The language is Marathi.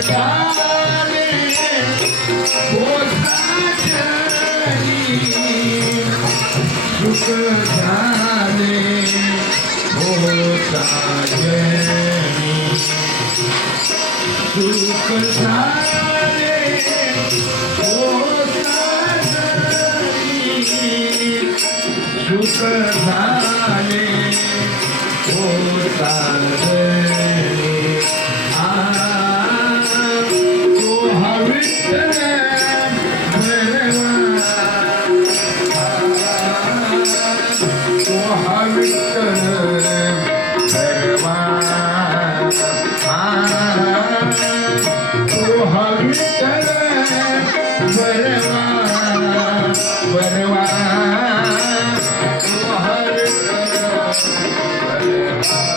झाले पोटाचरी सुख झाले पोटाचरी सुख झाले पोटाचरी सुख झाले Thank you.